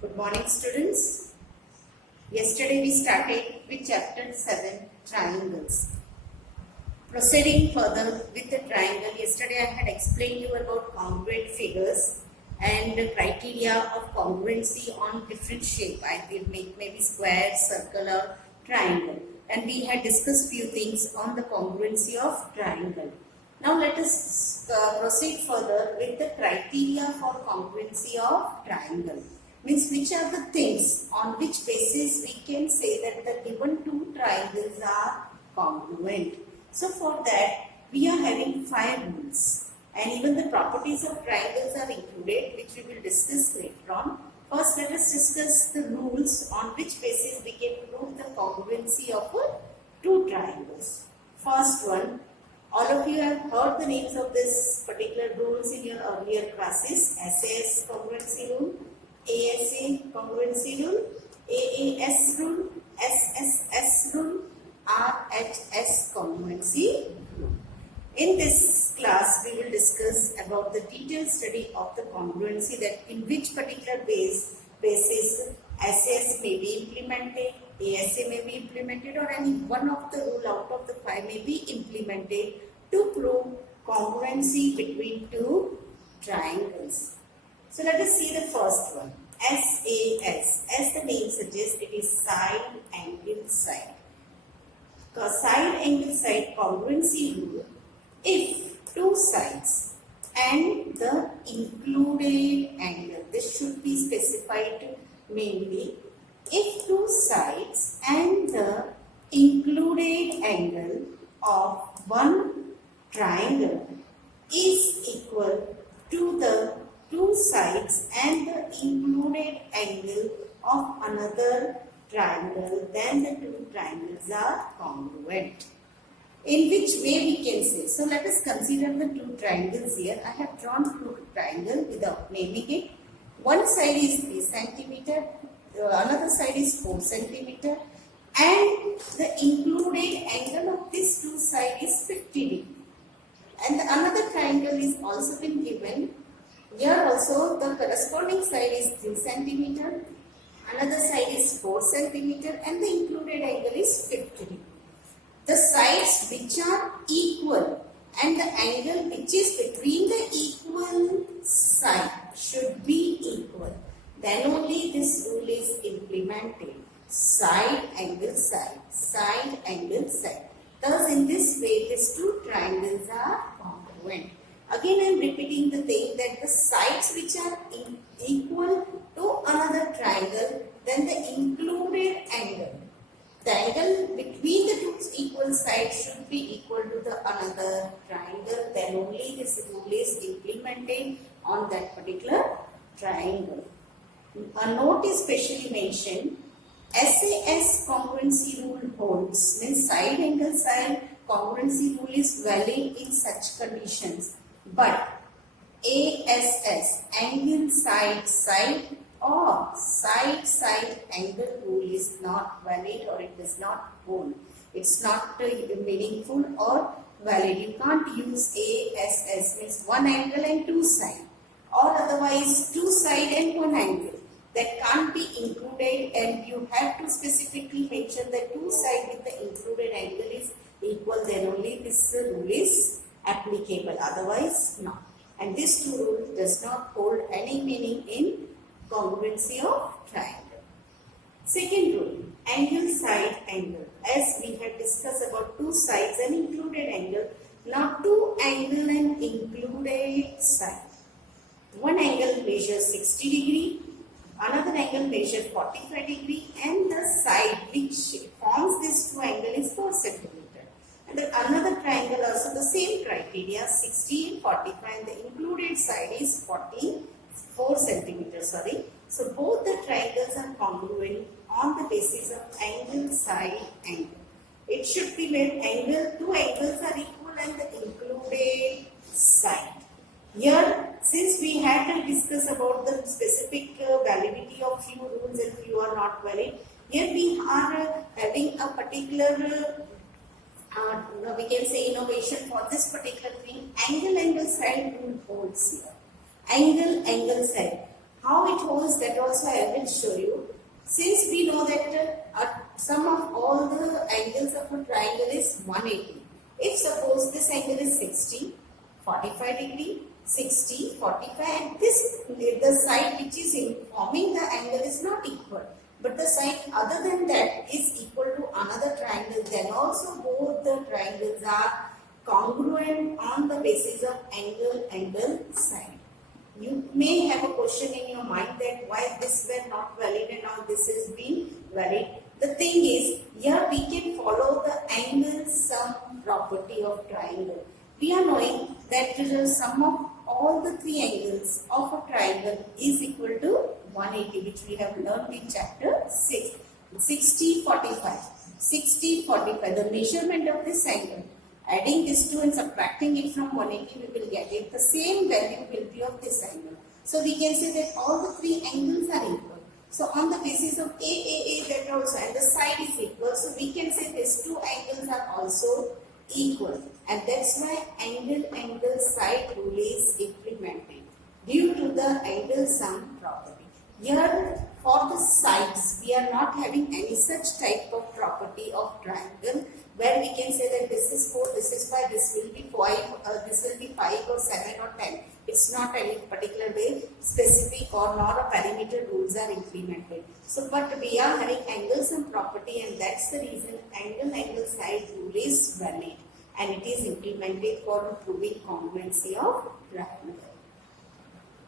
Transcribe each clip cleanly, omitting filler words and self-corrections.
Good morning, students. Yesterday we started with chapter 7, triangles. Proceeding further with the triangle, yesterday I had explained you about congruent figures and the criteria of congruency on different shape. I did make maybe square, circular, triangle. And we had discussed few things on the congruency of triangle. Now let us proceed further with the criteria for congruency of triangle. Means which are the things on which basis we can say that the given two triangles are congruent. So for that we are having 5 rules, and even the properties of triangles are included, which we will discuss later on. First let us discuss the rules on which basis we can prove the congruency of two triangles. First one, all of you have heard the names of this particular rules in your earlier classes. SAS congruency rule, ASA congruency rule, AAS rule, SSS rule, RHS congruency rule. In this class, we will discuss about the detailed study of the congruency, that in which particular basis SAS may be implemented, ASA may be implemented, or any one of the rule out of the 5 may be implemented to prove congruency between two triangles. So let us see the first one, SAS. As the name suggests, it is side angle side. Side angle side congruency rule: if two sides and the included angle, this should be specified mainly, if two sides and the included angle of one triangle is equal to the two sides and the included angle of another triangle, then the two triangles are congruent. In which way we can say? So let us consider the two triangles here. I have drawn two triangles without naming it. One side is 3 centimeter, another side is 4 centimeter, and the included angle of these two sides is 50 degree. And the another triangle is also been given. Here also the corresponding side is 3 centimeter, another side is 4 centimeter, and the included angle is 50 degree. The sides which are equal and the angle which is between the equal side should be equal. Then only this rule is implemented. Side angle side, side angle side. Thus in this way these two triangles are congruent. Again I am repeating the thing that the sides which are equal to another triangle, then the included angle, the angle between the two equal sides should be equal to the another triangle. Then only this rule is implemented on that particular triangle. A note is specially mentioned. SAS congruency rule holds, means side angle side congruency rule is valid in such conditions. But ASS angle side side or side side angle rule is not valid, or it does not hold. It's not meaningful or valid. You can't use ASS, means one angle and two side, or otherwise two side and one angle. That can't be included, and you have to specifically mention that two side with the included angle is equal. Then only this rule is applicable, otherwise not. And this two rule does not hold any meaning in congruency of triangle. Second rule, angle side angle. As we have discussed about two sides and included angle, now two angle and included side. One angle measures 60 degree, another angle measures 45 degree, and the side which forms this two angle is 4 centimeter. And then another triangle also the same criteria, 60 and 45, and the included side is 4 centimeters. So both the triangles are congruent on the basis of angle side angle. It should be made angle, two angles are equal and the included side. Here, since we had to discuss about the specific validity of few rules and few are not valid, here we are having a particular we can say innovation for this particular thing. Angle side rule holds here. Angle side. How it holds, that also I will show you. Since we know that sum of all the angles of a triangle is 180. If suppose this angle is 60, 45 degree, 60, 45, and the side which is forming the angle is not equal, but the side other than that is equal to another triangle, then also both the triangles are congruent on the basis of angle, side. You may have a question in your mind that why this were not valid and now this is being valid. The thing is, here we can follow the angle sum property of triangle. We are knowing that the sum of all the three angles of a triangle is equal to 180, which we have learned in chapter 6. 60, 45. 60, 45. The measurement of this angle. Adding this 2 and subtracting it from 180, we will get it. The same value will be of this angle. So we can say that all the three angles are equal. So on the basis of AAA, that also, and the side is equal. So we can say these two angles are also equal. And that's why angle side rule is implemented due to the angle sum property. Here for the sides, we are not having any such type of property of triangle, where we can say that this is 4, this is 5, this will be 5, this will be 5 or 7 or 10. It's not any particular way specific or not a perimeter rules are implemented. So, but we are having angle sum property, and that's the reason angle side rule is valid, and it is implemented for proving congruency of triangle.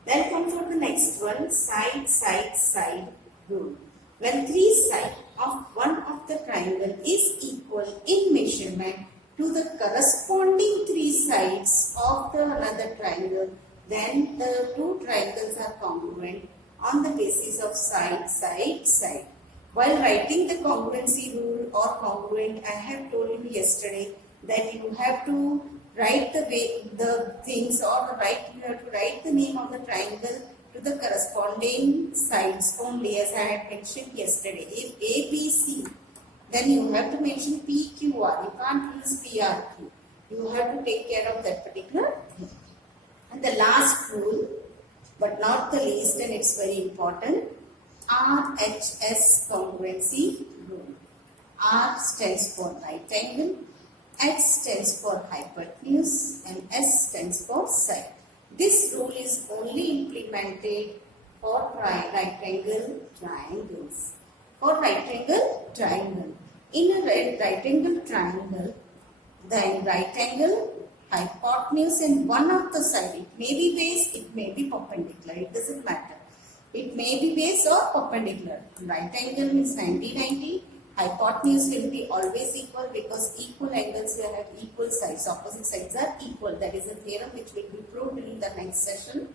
Then come for the next one, side rule. When three sides of one of the triangle is equal in measurement to the corresponding three sides of the another triangle, then the two triangles are congruent on the basis of side. While writing the congruency rule or congruent, I have told you yesterday that you have to write the things, or you have to write the name of the triangle to the corresponding sides only, as I had mentioned yesterday. If ABC, then you have to mention PQR. You can't use PRQ. You have to take care of that particular thing. And the last rule, but not the least, and it's very important, RHS congruency rule. R stands for right angle, H stands for hypotenuse, and S stands for side. This rule is only implemented for right angle triangles. For right angle triangle. In a right angle triangle, then right angle, hypotenuse, and one of the side, it may be base, it may be perpendicular, it doesn't matter. It may be base or perpendicular. Right angle means 90-90. Hypotenuse will be always equal, because equal angles will have equal sides. Opposite sides are equal. That is a theorem which will be proved in the next session.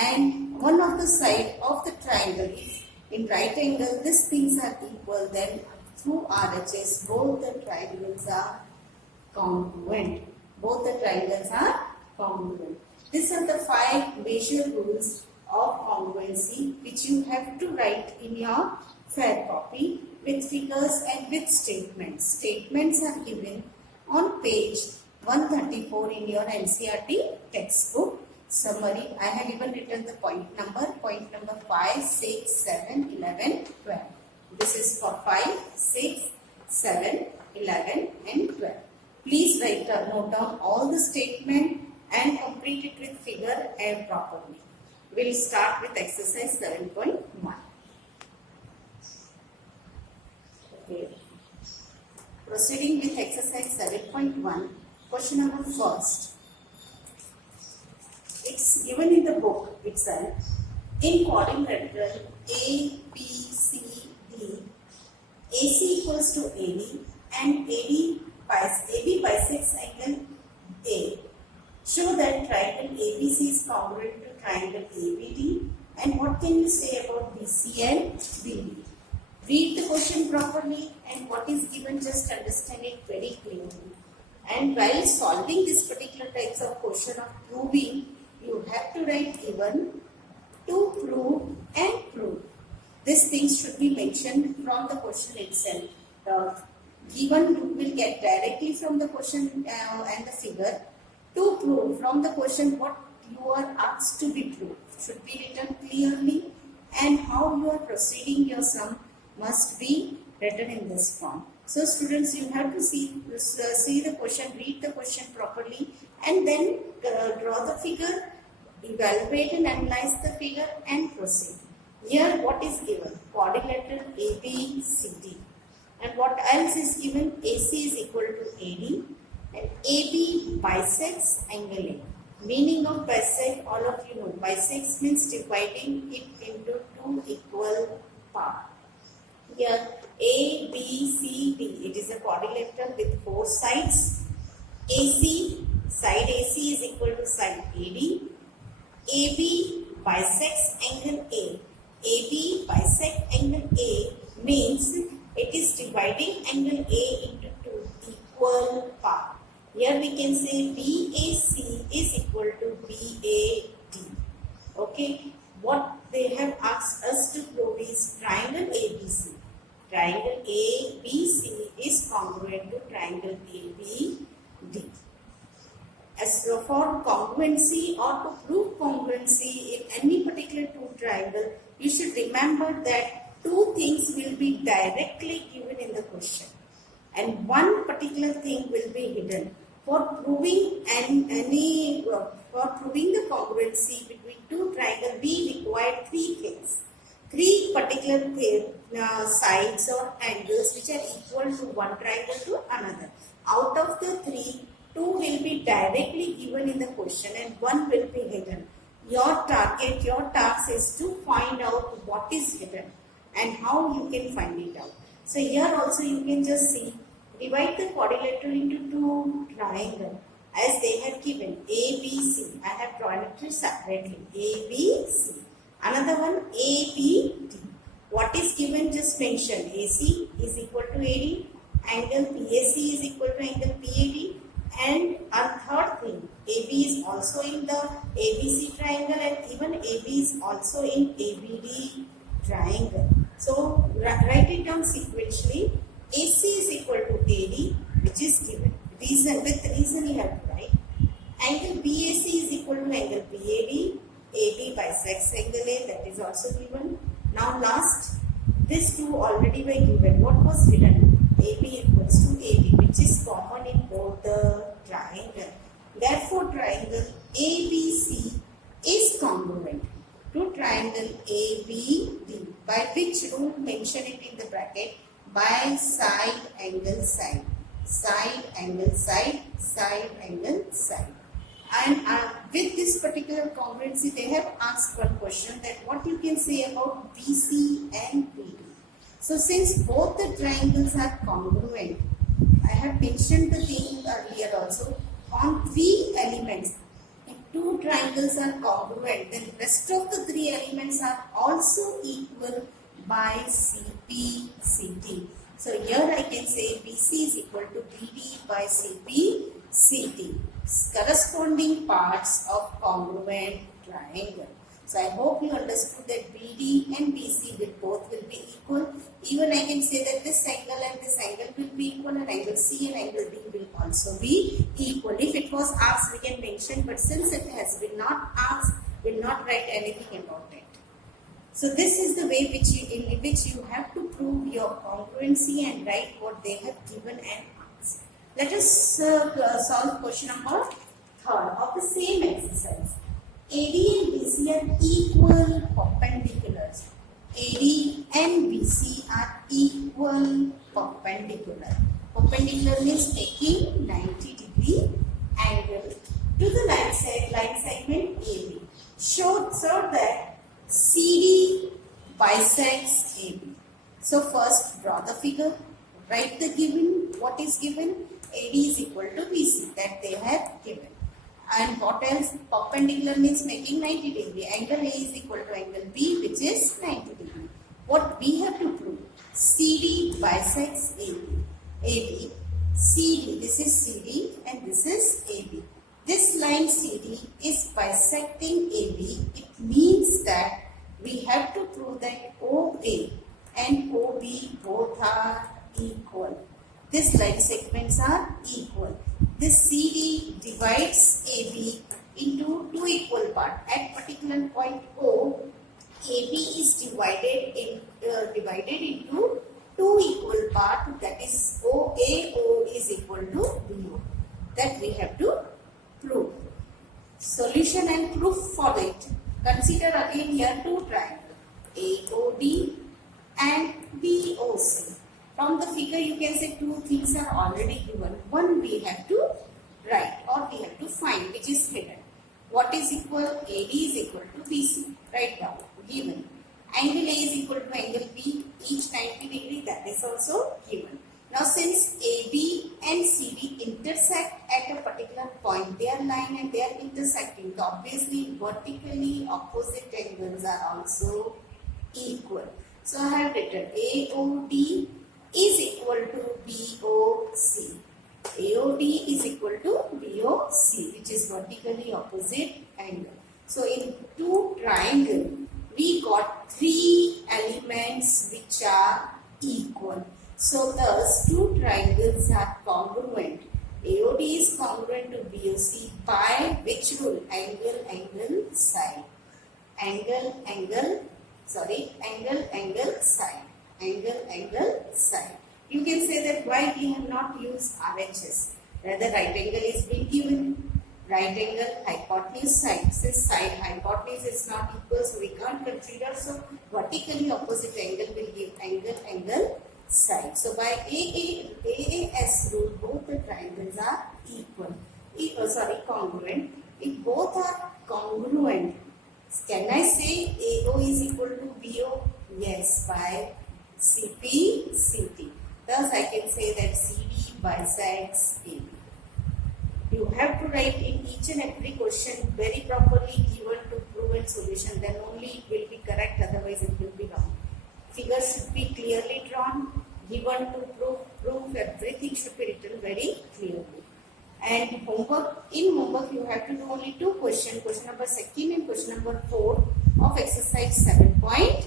And one of the side of the triangle, if in right angle these things are equal, then through RHS both the triangles are congruent. Both the triangles are congruent. These are the 5 major rules of congruency which you have to write in your fair copy with figures and with statements. Statements are given on page 134 in your NCERT textbook. Summary, I have even written the point number 5, 6, 7, 11, 12. This is for 5, 6, 7, 11 and 12. Please write note down all the statement and complete it with figure and properly. We'll start with exercise 7.1. Okay. Proceeding with exercise 7.1, question number first. It's given in the book itself. In quadrilateral A, B, C, D, AC equals to AD and AB bisects angle A. Show that triangle ABC is congruent to triangle ABD, and what can you say about BC and BD? Read the question properly, and what is given, just understand it very clearly. And while solving this particular types of question of proving, you have to write given, to prove and prove. These things should be mentioned from the question itself. The given you will get directly from the question and the figure. To prove from the question, what you are asked to be proved should be written clearly, and how you are proceeding your sum must be written in this form. So students, you have to see the question, read the question properly, and then draw the figure, evaluate and analyze the figure, and proceed. Here what is given? Quadrilateral ABCD. And what else is given? AC is equal to AD, and AB bisects angle A. Meaning of bisect, all of you know. Bisects means dividing it into two equal parts. Here A, B, C, D. It is a quadrilateral with four sides. AC, side AC is equal to side AD. AB bisects angle A. AB bisect angle A means it is dividing angle A into two equal parts. Here we can say BAC is equal to BAD. Okay. What they have asked us to prove is triangle ABC. Triangle ABC is congruent to triangle ABD. As for congruency or to prove congruency in any particular two triangle, you should remember that two things will be directly given in the question, and one particular thing will be hidden. For proving the congruency between two triangles, we require three things. Three particular sides or angles which are equal to one triangle to another. Out of the three, two will be directly given in the question and one will be hidden. Your task is to find out what is hidden and how you can find it out. So here also you can just see, divide the quadrilateral into two triangles as they have given ABC. I have drawn it separately. ABC. Another one ABD. What is given? Just mention. AC is equal to AD. Angle PAC is equal to angle PAD. And a third thing, AB is also in the ABC triangle, and even AB is also in ABD triangle. So write it down sequentially. AC is equal to AD, which is given. With reason you have to write. Angle BAC is equal to angle BAD. AB bisects angle A, that is also given. Now last, these two already were given. What was hidden? AB equals to AD, which is common in both the triangle. Therefore, triangle ABC is congruent to triangle ABD. By which rule? Mention it in the bracket. By side angle side. Side angle side. Side angle side. And with this particular congruency, they have asked one question, that what you can say about BC and PD. So since both the triangles are congruent, I have mentioned the thing earlier also, on three elements. If two triangles are congruent, then the rest of the three elements are also equal by CP, CT. So here I can say BC is equal to BD by CP, CT. Corresponding parts of congruent triangle. So I hope you understood that BD and BC both will be equal. Even I can say that this angle and this angle will be equal, and angle C and angle D will also be equal. If it was asked, we can mention, but since it has been not asked, we will not write anything about it. So this is the way in which you have to prove your congruency and write what they have given and asked. Let us solve question number 3 of the same exercise. AD and BC are equal perpendiculars. AD and BC are equal perpendicular. Perpendicular means taking 90-degree angle to the line segment AB. Show that CD bisects AB. So first draw the figure. Write the given. What is given? AD is equal to BC, that they have given. And what else? Perpendicular means making 90 degree. Angle A is equal to angle B, which is 90 degree. What we have to prove? CD bisects AB. AB. CD. This is CD and this is AB. This line CD is bisecting AB. It means that we have to prove that OA and OB both are equal. These line segments are equal. This CD divides AB into two equal parts. At particular point O, AB is divided into two equal parts, that is AO is equal to BO. That we have to prove. Solution and proof for it. Consider again here two triangles, AOD and BOC. From the figure you can say two things are already given. One we have to write or we have to find, which is hidden. What is equal? AD is equal to BC. Write down. Given. Angle A is equal to angle B, each 90 degree, that is also given. Now since AB and CD intersect at a particular point, they are line and they are intersecting. So obviously vertically opposite angles are also equal. So I have written AOD is equal to BOC. AOD is equal to BOC, which is vertically opposite angle. So in two triangles, we got three elements which are equal. So thus two triangles are congruent. AOD is congruent to BOC by which rule? Angle, angle, side. Angle, angle, side. Angle, angle, side. You can say that why we have not used RHS. Rather, right angle is being given. Right angle, hypotenuse, side. Since side hypotenuse is not equal, so we can't consider. So vertically opposite angle will give angle, angle, side. So by AAS rule, both the triangles are equal. Congruent. If both are congruent, can I say AO is equal to BO? Yes, by CP, CT. Thus I can say that CD bisects AB. You have to write in each and every question very properly given to prove and solution, then only it will be correct, otherwise it will be wrong. Figures should be clearly drawn, given to prove everything should be written very clearly. And in homework you have to do only two questions, question number 2 and question number 4 of exercise 7.1.